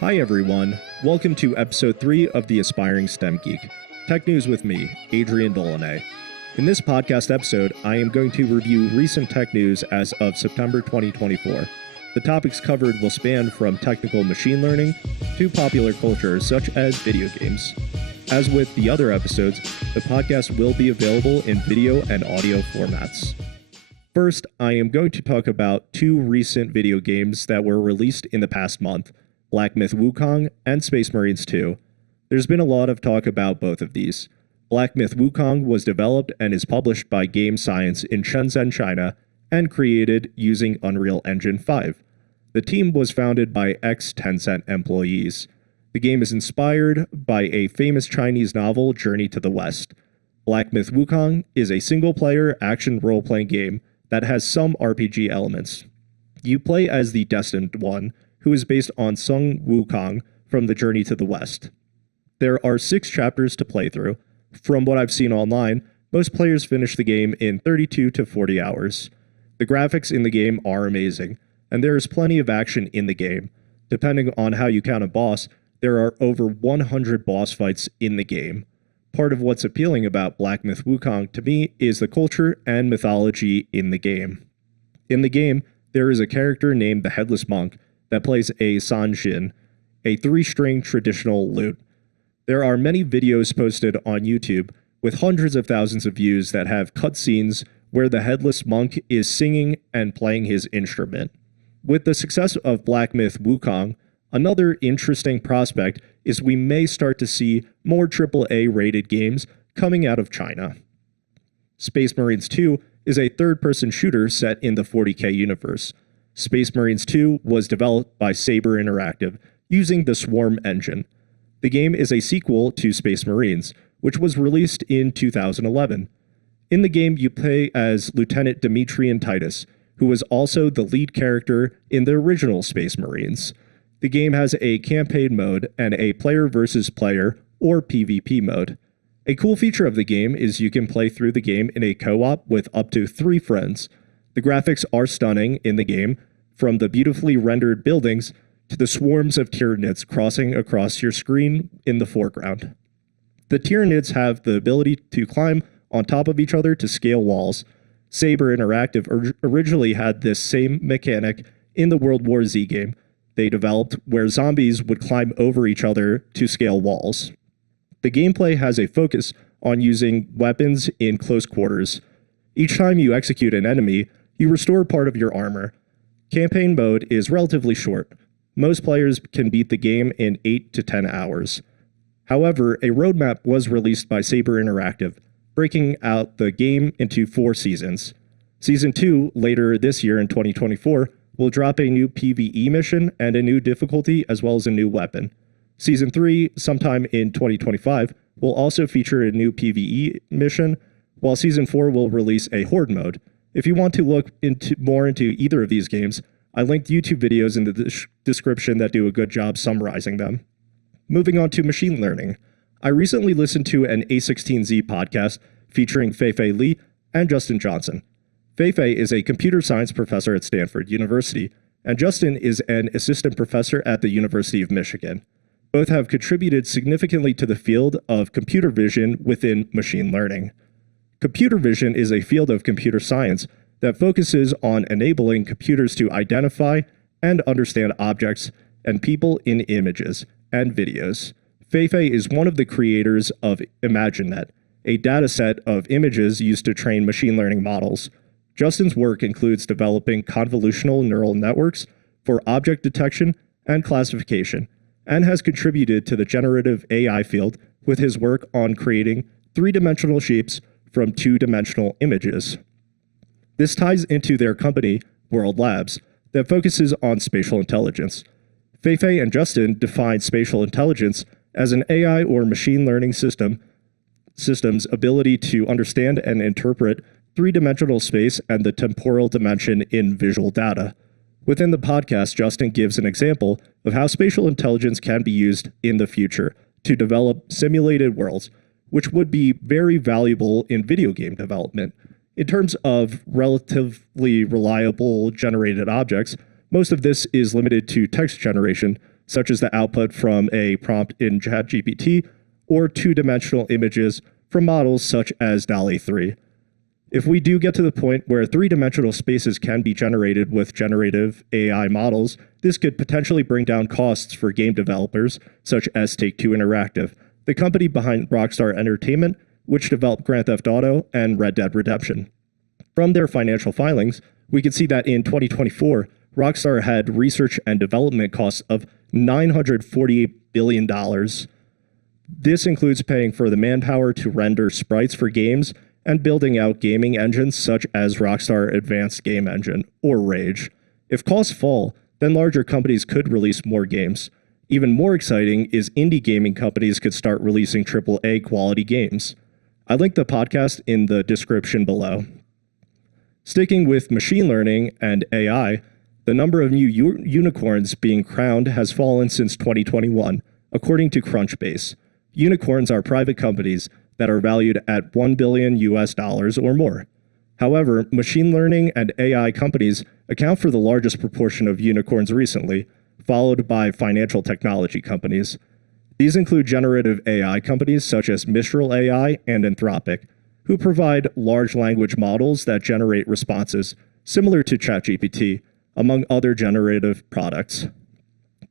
Hi everyone, welcome to episode 3 of the Aspiring STEM Geek, Tech News with me, Adrian Dolanay. In this podcast episode, I am going to review recent tech news as of September 2024. The topics covered will span from technical machine learning to popular culture such as video games. As with the other episodes, the podcast will be available in video and audio formats. First, I am going to talk about two recent video games that were released in the past month, Black Myth: Wukong and Space Marines 2. There's been a lot of talk about both of these. Black Myth: Wukong was developed and is published by Game Science in Shenzhen, China, and created using Unreal Engine 5. The team was founded by ex-Tencent employees. The game is inspired by a famous Chinese novel, Journey to the West. Black Myth: Wukong is a single-player action role-playing game that has some RPG elements. You play as the Destined One, who is based on Sun Wukong from the Journey to the West. There are 6 chapters to play through. From what I've seen online, most players finish the game in 32 to 40 hours. The graphics in the game are amazing, and there is plenty of action in the game. Depending on how you count a boss, there are over 100 boss fights in the game. Part of what's appealing about Black Myth: Wukong to me is the culture and mythology in the game. In the game, there is a character named the Headless Monk that plays a sanjin, a 3-string traditional lute. There are many videos posted on YouTube with hundreds of thousands of views that have cutscenes where the Headless Monk is singing and playing his instrument. With the success of Black Myth: Wukong, another interesting prospect is we may start to see more AAA rated games coming out of China. Space Marines 2 is a third-person shooter set in the 40K universe. Space Marines 2 was developed by Saber Interactive using the Swarm engine. The game is a sequel to Space Marines, which was released in 2011. In the game, you play as Lieutenant Demetrian Titus, who was also the lead character in the original Space Marines. The game has a campaign mode and a player versus player, or PvP mode. A cool feature of the game is you can play through the game in a co-op with up to 3 friends. The graphics are stunning in the game, from the beautifully rendered buildings to the swarms of Tyranids crossing across your screen in the foreground. The Tyranids have the ability to climb on top of each other to scale walls. Saber Interactive originally had this same mechanic in the World War Z game they developed, where zombies would climb over each other to scale walls. The gameplay has a focus on using weapons in close quarters. Each time you execute an enemy, you restore part of your armor. Campaign mode is relatively short. Most players can beat the game in 8 to 10 hours. However, a roadmap was released by Saber Interactive, breaking out the game into 4 seasons. Season 2, later this year in 2024, will drop a new PvE mission and a new difficulty as well as a new weapon. Season 3, sometime in 2025, will also feature a new PvE mission, while Season 4 will release a Horde mode. If you want to look more into either of these games, I linked YouTube videos in the description that do a good job summarizing them. Moving on to machine learning. I recently listened to an A16Z podcast featuring Fei-Fei Li and Justin Johnson. Fei-Fei is a computer science professor at Stanford University, and Justin is an assistant professor at the University of Michigan. Both have contributed significantly to the field of computer vision within machine learning. Computer vision is a field of computer science that focuses on enabling computers to identify and understand objects and people in images and videos. Fei-Fei is one of the creators of ImagineNet, a dataset of images used to train machine learning models. Justin's work includes developing convolutional neural networks for object detection and classification, and has contributed to the generative AI field with his work on creating 3-dimensional shapes from 2-dimensional images. This ties into their company, World Labs, that focuses on spatial intelligence. Fei-Fei and Justin define spatial intelligence as an AI or machine learning system's ability to understand and interpret 3-dimensional space and the temporal dimension in visual data. Within the podcast, Justin gives an example of how spatial intelligence can be used in the future to develop simulated worlds, which would be very valuable in video game development. In terms of relatively reliable generated objects, most of this is limited to text generation, such as the output from a prompt in ChatGPT or two-dimensional images from models such as DALL-E 3. If we do get to the point where three-dimensional spaces can be generated with generative AI models, this could potentially bring down costs for game developers such as Take-Two Interactive, the company behind Rockstar Entertainment, which developed Grand Theft Auto and Red Dead Redemption. From their financial filings, we can see that in 2024, Rockstar had research and development costs of $948 billion. This includes paying for the manpower to render sprites for games and building out gaming engines such as Rockstar Advanced Game Engine, or RAGE. If costs fall, then larger companies could release more games. Even more exciting is indie gaming companies could start releasing AAA quality games. I linked the podcast in the description below. Sticking with machine learning and AI, the number of new unicorns being crowned has fallen since 2021, according to Crunchbase. Unicorns are private companies that are valued at $1 billion or more. However, machine learning and AI companies account for the largest proportion of unicorns recently, followed by financial technology companies. These include generative AI companies such as Mistral AI and Anthropic, who provide large language models that generate responses similar to ChatGPT, among other generative products.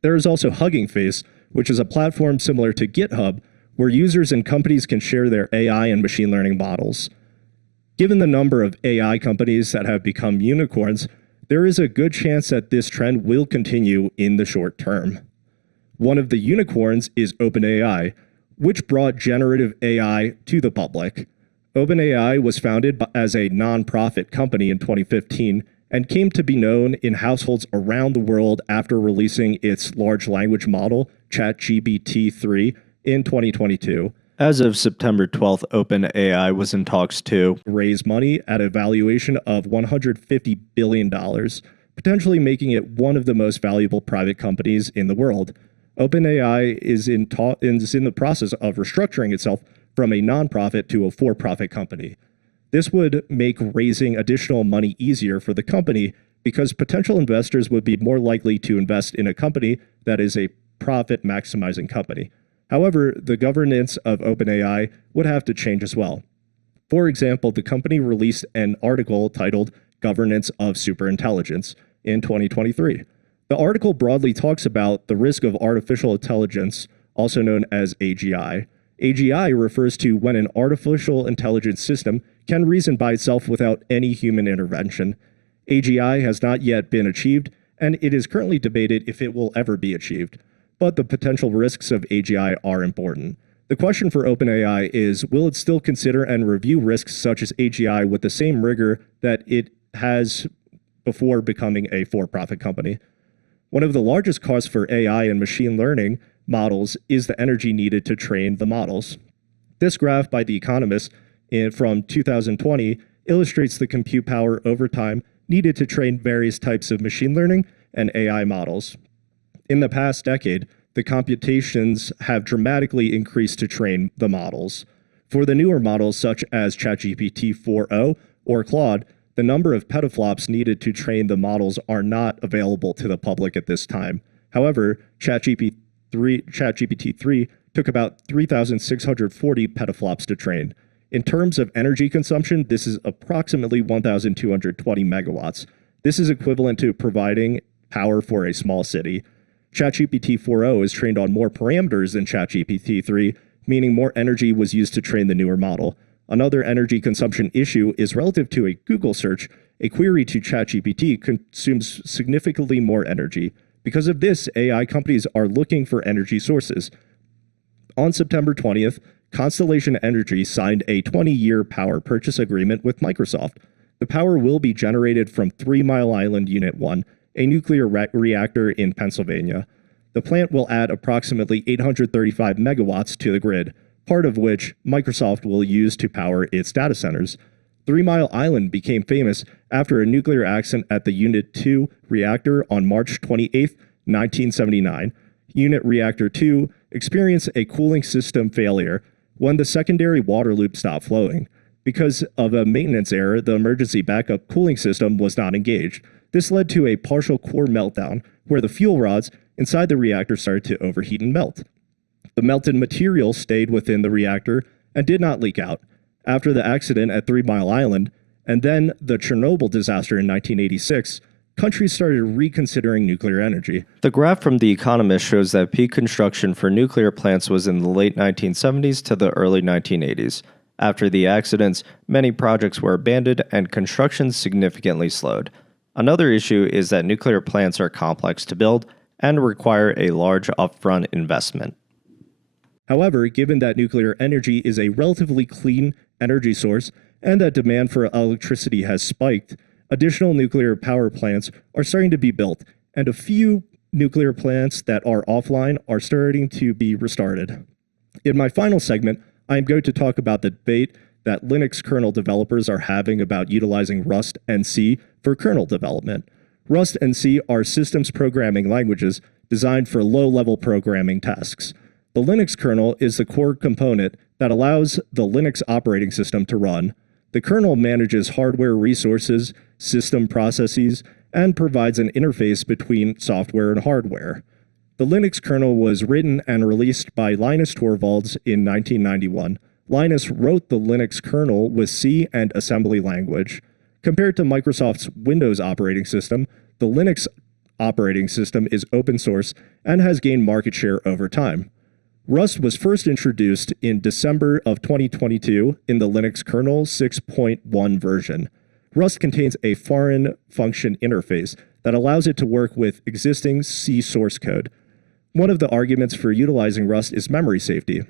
There is also Hugging Face, which is a platform similar to GitHub, where users and companies can share their AI and machine learning models. Given the number of AI companies that have become unicorns, there is a good chance that this trend will continue in the short term. One of the unicorns is OpenAI, which brought generative AI to the public. OpenAI was founded as a nonprofit company in 2015 and came to be known in households around the world after releasing its large language model, ChatGPT-3, in 2022. As of September 12th, OpenAI was in talks to raise money at a valuation of $150 billion, potentially making it one of the most valuable private companies in the world. OpenAI is in the process of restructuring itself from a nonprofit to a for-profit company. This would make raising additional money easier for the company because potential investors would be more likely to invest in a company that is a profit-maximizing company. However, the governance of OpenAI would have to change as well. For example, the company released an article titled Governance of Superintelligence in 2023. The article broadly talks about the risk of artificial intelligence, also known as AGI. AGI refers to when an artificial intelligence system can reason by itself without any human intervention. AGI has not yet been achieved, and it is currently debated if it will ever be achieved. But the potential risks of AGI are important. The question for OpenAI is, will it still consider and review risks such as AGI with the same rigor that it has before becoming a for-profit company? One of the largest costs for AI and machine learning models is the energy needed to train the models. This graph by The Economist from 2020 illustrates the compute power over time needed to train various types of machine learning and AI models. In the past decade, the computations have dramatically increased to train the models. For the newer models such as ChatGPT 4o or Claude, the number of petaflops needed to train the models are not available to the public at this time. However, ChatGPT-3 took about 3,640 petaflops to train. In terms of energy consumption, this is approximately 1,220 megawatts. This is equivalent to providing power for a small city. ChatGPT 4o is trained on more parameters than ChatGPT 3, meaning more energy was used to train the newer model. Another energy consumption issue is relative to a Google search. A query to ChatGPT consumes significantly more energy. Because of this, AI companies are looking for energy sources. On September 20th, Constellation Energy signed a 20-year power purchase agreement with Microsoft. The power will be generated from 3 Mile Island Unit 1, a nuclear reactor in Pennsylvania. The plant will add approximately 835 megawatts to the grid, part of which Microsoft will use to power its data centers. 3 Mile Island became famous after a nuclear accident at the Unit 2 reactor on March 28, 1979. Unit Reactor 2 experienced a cooling system failure when the secondary water loop stopped flowing. Because of a maintenance error, the emergency backup cooling system was not engaged. This led to a partial core meltdown, where the fuel rods inside the reactor started to overheat and melt. The melted material stayed within the reactor and did not leak out. After the accident at 3 Mile Island, and then the Chernobyl disaster in 1986, countries started reconsidering nuclear energy. The graph from The Economist shows that peak construction for nuclear plants was in the late 1970s to the early 1980s. After the accidents, many projects were abandoned and construction significantly slowed. Another issue is that nuclear plants are complex to build and require a large upfront investment. However, given that nuclear energy is a relatively clean energy source and that demand for electricity has spiked, additional nuclear power plants are starting to be built, and a few nuclear plants that are offline are starting to be restarted. In my final segment, I am going to talk about the debate that Linux kernel developers are having about utilizing Rust and C for kernel development. Rust and C are systems programming languages designed for low-level programming tasks. The Linux kernel is the core component that allows the Linux operating system to run. The kernel manages hardware resources, system processes, and provides an interface between software and hardware. The Linux kernel was written and released by Linus Torvalds in 1991. Linus wrote the Linux kernel with C and assembly language. Compared to Microsoft's Windows operating system, the Linux operating system is open source and has gained market share over time. Rust was first introduced in December of 2022 in the Linux kernel 6.1 version. Rust contains a foreign function interface that allows it to work with existing C source code. One of the arguments for utilizing Rust is memory safety.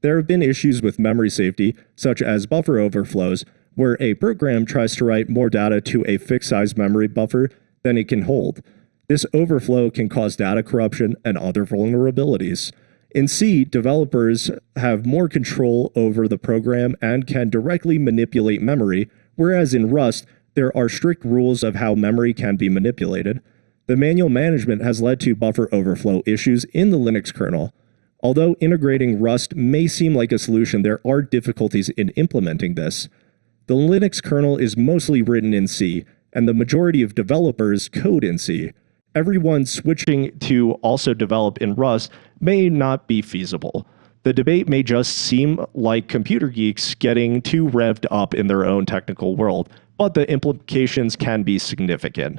There have been issues with memory safety, such as buffer overflows, where a program tries to write more data to a fixed-size memory buffer than it can hold. This overflow can cause data corruption and other vulnerabilities. In C, developers have more control over the program and can directly manipulate memory, whereas in Rust, there are strict rules of how memory can be manipulated. The manual management has led to buffer overflow issues in the Linux kernel. Although integrating Rust may seem like a solution, there are difficulties in implementing this. The Linux kernel is mostly written in C, and the majority of developers code in C. Everyone switching to also develop in Rust may not be feasible. The debate may just seem like computer geeks getting too revved up in their own technical world, but the implications can be significant.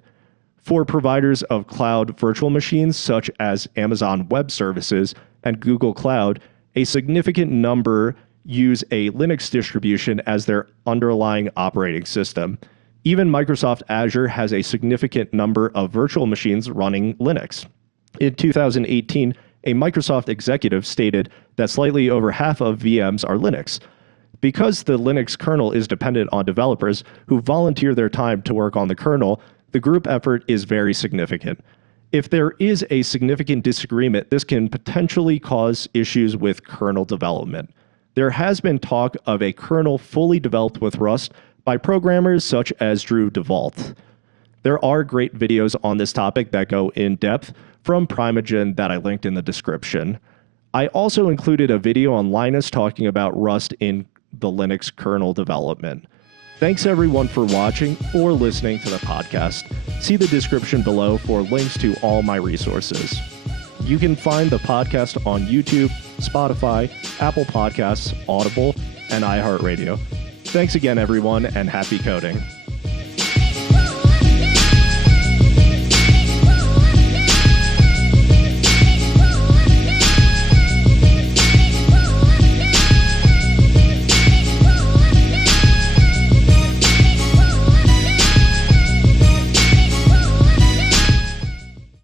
For providers of cloud virtual machines such as Amazon Web Services and Google Cloud, a significant number use a Linux distribution as their underlying operating system. Even Microsoft Azure has a significant number of virtual machines running Linux. In 2018, a Microsoft executive stated that slightly over half of VMs are Linux. Because the Linux kernel is dependent on developers who volunteer their time to work on the kernel, the group effort is very significant. If there is a significant disagreement, this can potentially cause issues with kernel development. There has been talk of a kernel fully developed with Rust by programmers such as Drew DeVault. There are great videos on this topic that go in depth from Primeagen that I linked in the description. I also included a video on Linus talking about Rust in the Linux kernel development. Thanks everyone for watching or listening to the podcast. See the description below for links to all my resources. You can find the podcast on YouTube, Spotify, Apple Podcasts, Audible, and iHeartRadio. Thanks again, everyone, and happy coding.